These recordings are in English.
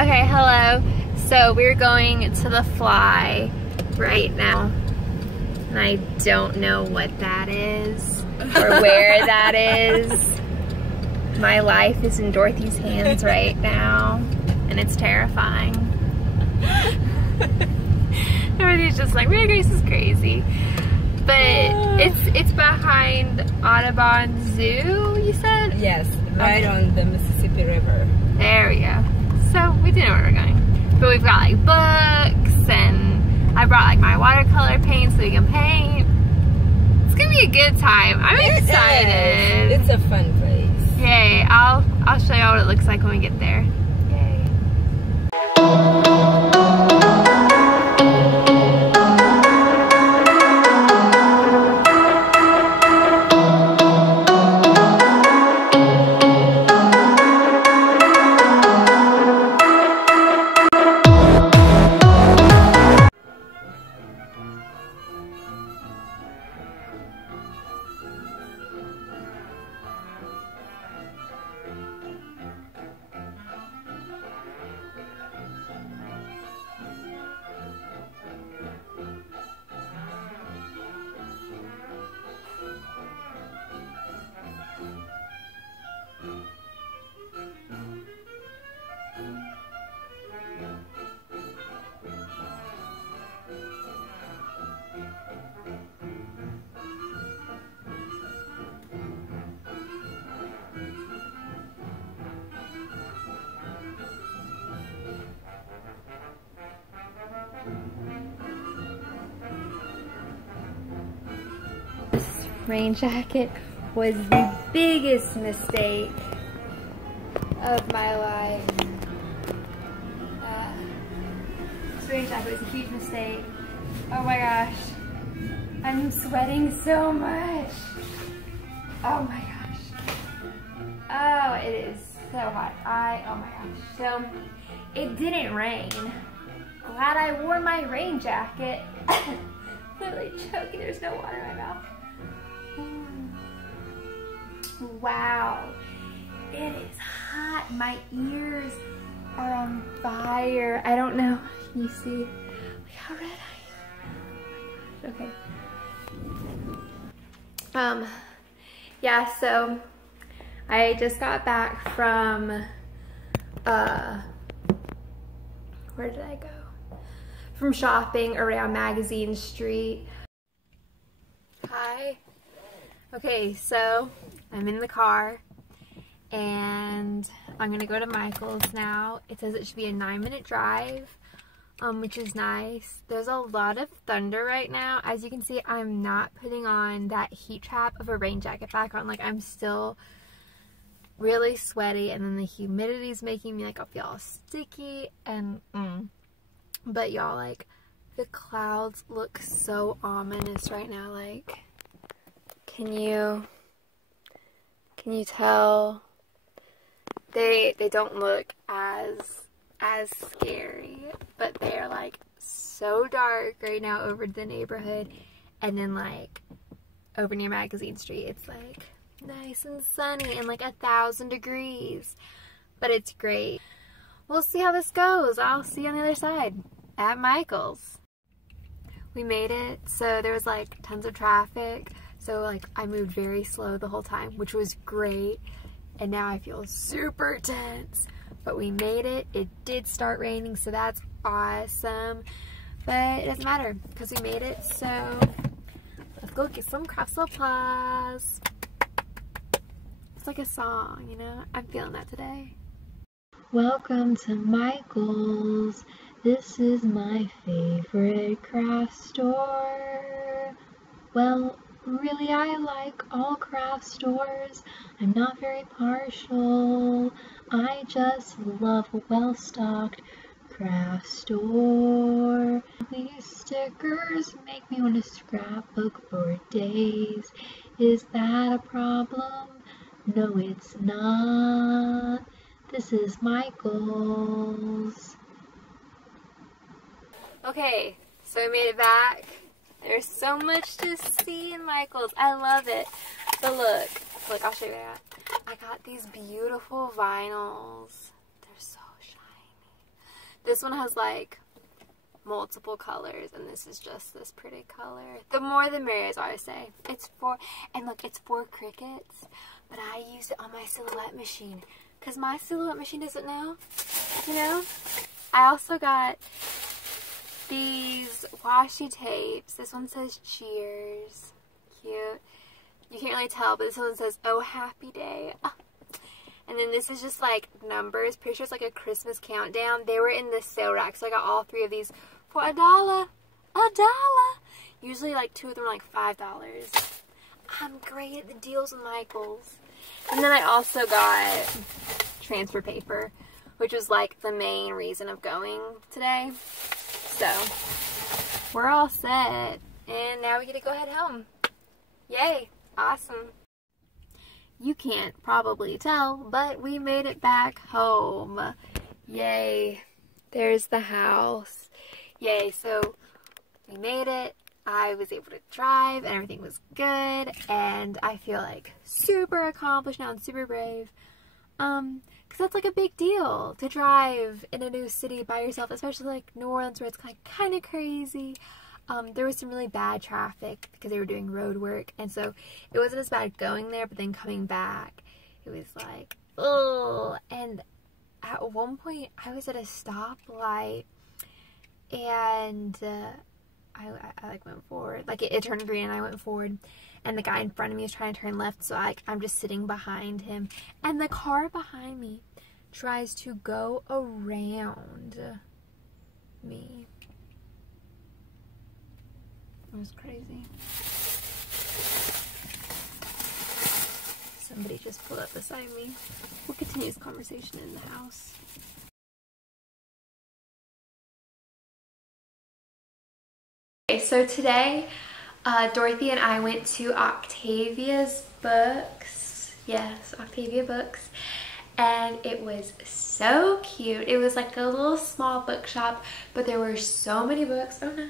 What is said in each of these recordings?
Okay, hello. So we're going to the Fly right now. And I don't know what that is or where that is. My life is in Dorothy's hands right now, and it's terrifying. Dorothy's just like, Mary Grace is crazy. But it's behind Audubon Zoo, you said? Yes, right on the Mississippi River. There we go. So we do know where we're going. But we've got like books, and I brought like my watercolor paint so we can paint. It's gonna be a good time. I'm excited. It's a fun place. Yay, I'll show y'all what it looks like when we get there. Yay. Rain jacket was the biggest mistake of my life. This rain jacket was a huge mistake. Oh my gosh. I'm sweating so much. Oh my gosh. Oh, it is so hot. Oh my gosh. So, it didn't rain. Glad I wore my rain jacket. Literally choking. There's no water in my mouth. Wow, it is hot. My ears are on fire. I don't know. Can you see? Look how red I am. Oh my gosh. Okay. Yeah, so I just got back from where did I go? From shopping around Magazine Street. Hi. Okay, so I'm in the car and I'm gonna go to Michael's now. It says it should be a 9-minute drive, which is nice. There's a lot of thunder right now. As you can see, I'm not putting on that heat trap of a rain jacket back on. Like, I'm still really sweaty, and then the humidity is making me like I feel all sticky and but y'all, like, the clouds look so ominous right now. Like, can you tell? They don't look as scary, but they're like so dark right now over the neighborhood, and then like over near Magazine Street it's like nice and sunny and like 1,000 degrees, but it's great. We'll see how this goes. I'll see you on the other side at Michael's. We made it. So there was like tons of traffic. So like I moved very slow the whole time, which was great. And now I feel super tense. But we made it. It did start raining, so that's awesome. But it doesn't matter because we made it. So let's go get some craft supplies. It's like a song, you know? I'm feeling that today. Welcome to Michael's. This is my favorite craft store. Well, really, I like all craft stores. I'm not very partial. I just love a well-stocked craft store. These stickers make me want to scrapbook for days. Is that a problem? No, it's not. This is Michael's. Okay, so I made it back. There's so much to see in Michael's. I love it. But look, I'll show you what I got. I got these beautiful vinyls. They're so shiny. This one has like multiple colors, and this is just this pretty color. The more the merrier, as I always say. It's for, and look, it's for crickets, but I use it on my silhouette machine because my silhouette machine doesn't know, you know. I also got these washi tapes. This one says cheers. Cute. You can't really tell, but this one says, oh, happy day. Oh. And then this is just like numbers. Pretty sure it's like a Christmas countdown. They were in the sale rack, so I got all 3 of these for $1. $1. Usually like 2 of them are like $5. I'm great at the deals with Michaels. And then I also got transfer paper, which was like the main reason of going today. So we're all set, and now we get to go head home. Yay! Awesome. You can't probably tell, but we made it back home. Yay. There's the house. Yay. So we made it. I was able to drive and everything was good, and I feel like super accomplished now and super brave. Because that's like a big deal to drive in a new city by yourself, especially like New Orleans where it's kind of crazy. There was some really bad traffic because they were doing road work, and so it wasn't as bad going there, but then coming back, it was like, oh. And at one point, I was at a stoplight, and I like went forward, like it turned green, and I went forward, and the guy in front of me was trying to turn left, so I'm just sitting behind him, and the car behind me tries to go around me. It was crazy. Somebody just pulled up beside me. We'll continue this conversation in the house. Okay, so today, Dorothy and I went to Octavia's Books. Yes, Octavia Books. And it was so cute. It was like a little small bookshop, but there were so many books. Oh no.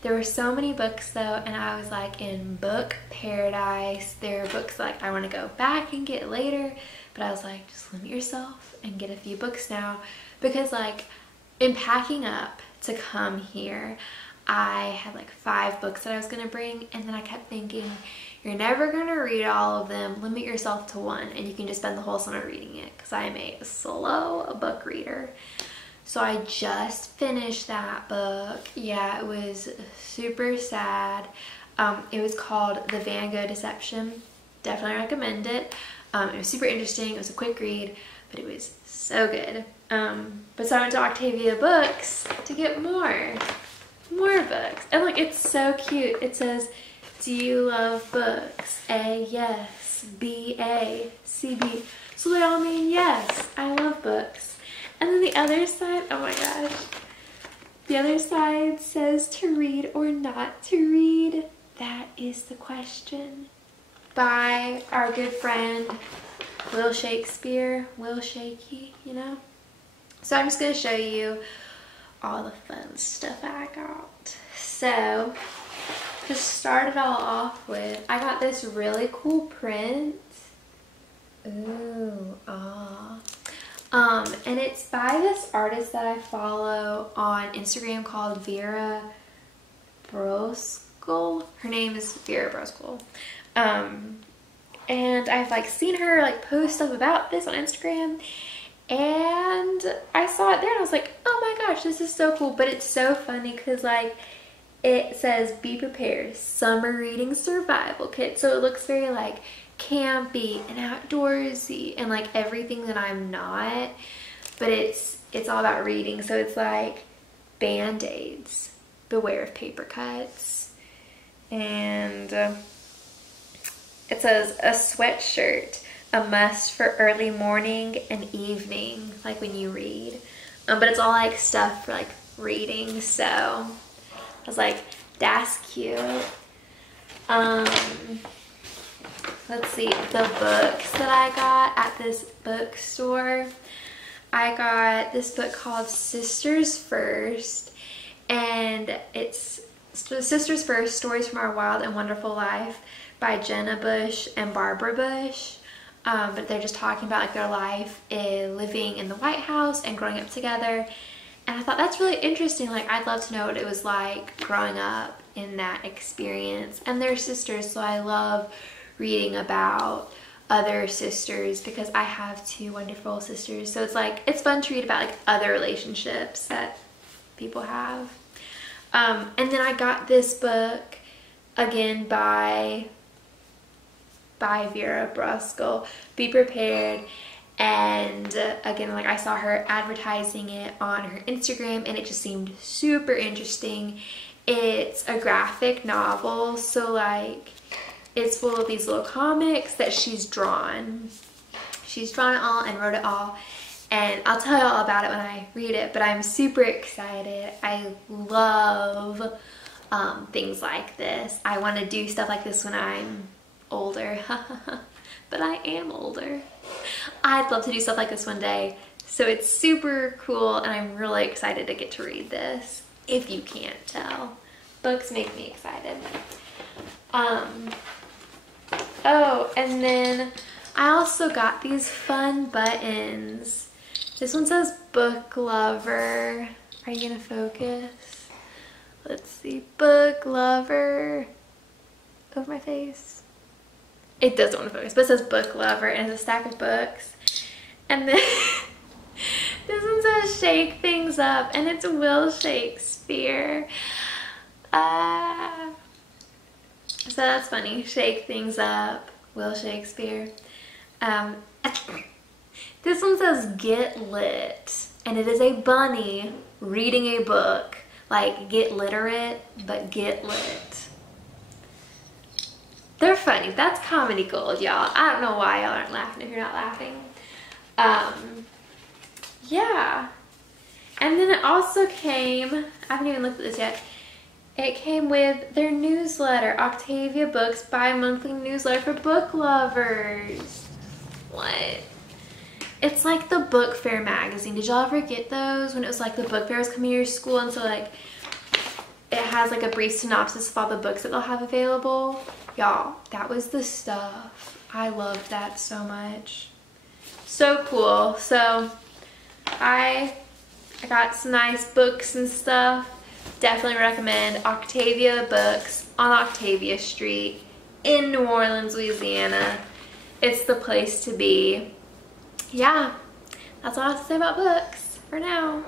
There were so many books though, and I was like in book paradise. There are books like I want to go back and get later, but I was like, just limit yourself and get a few books now, because like in packing up to come here, I had like 5 books that I was going to bring, and then I kept thinking, you're never going to read all of them. Limit yourself to 1, and you can just spend the whole summer reading it, because I am a slow book reader. So I just finished that book. Yeah, it was super sad. It was called The Van Gogh Deception. Definitely recommend it. It was super interesting. It was a quick read, but it was so good. But so I went to Octavia Books to get more books. And look, it's so cute. It says, do you love books? A, yes. B, A. C, B. So they all mean yes, I love books. And then the other side, oh my gosh. The other side says to read or not to read. That is the question. By our good friend, Will Shakespeare. Will Shakey, you know? So I'm just going to show you all the fun stuff I got. So, to start it all off with, I got this really cool print. Ooh, ah. And it's by this artist that I follow on Instagram called Vera Broskell. Her name is Vera Broskell. And I've like seen her like post stuff about this on Instagram, and I saw it there and I was like, oh my gosh, this is so cool. But it's so funny because like it says be prepared, summer reading survival kit. So it looks very like campy and outdoorsy and like everything that I'm not, but it's all about reading. So it's like band-aids, beware of paper cuts, and it says a sweatshirt, a must for early morning and evening, like when you read. But it's all like stuff for like reading, so I was like, that's cute. Let's see, the books that I got at this bookstore. I got this book called Sisters First, and it's Sisters First, Stories from Our Wild and Wonderful Life by Jenna Bush and Barbara Bush. But they're just talking about like their life living in the White House and growing up together. And I thought that's really interesting. Like, I'd love to know what it was like growing up in that experience. And they're sisters, so I love reading about other sisters because I have 2 wonderful sisters. So it's like, it's fun to read about like other relationships that people have. And then I got this book again by Vera Bruskel, Be Prepared. And again, like, I saw her advertising it on her Instagram and it just seemed super interesting. It's a graphic novel, so like it's full of these little comics that she's drawn. She's drawn it all and wrote it all, and I'll tell you all about it when I read it, but I'm super excited. I love things like this. I want to do stuff like this when I'm older. But I am older. I'd love to do stuff like this one day. So it's super cool and I'm really excited to get to read this, if you can't tell. Books make me excited. Oh, and then I also got these fun buttons. This one says book lover. Are you gonna focus? Let's see, book lover. Over my face. It doesn't want to focus, but it says book lover and it's a stack of books. And then this one says shake things up and it's Will Shakespeare. So that's funny. Shake things up, Will Shakespeare. This one says get lit and it is a bunny reading a book. Like get literate, but get lit. They're funny. That's comedy gold, y'all. I don't know why y'all aren't laughing if you're not laughing. Yeah. And then it also came, I haven't even looked at this yet. It came with their newsletter, Octavia Books bi-monthly newsletter for book lovers. What? It's like the book fair magazine. Did y'all ever get those when it was like the book fair was coming to your school, and so like it has like a brief synopsis of all the books that they'll have available? Y'all, that was the stuff. I loved that so much. So cool. So I got some nice books and stuff. Definitely recommend Octavia Books on Octavia Street in New Orleans, Louisiana. It's the place to be. Yeah, that's all I have to say about books for now.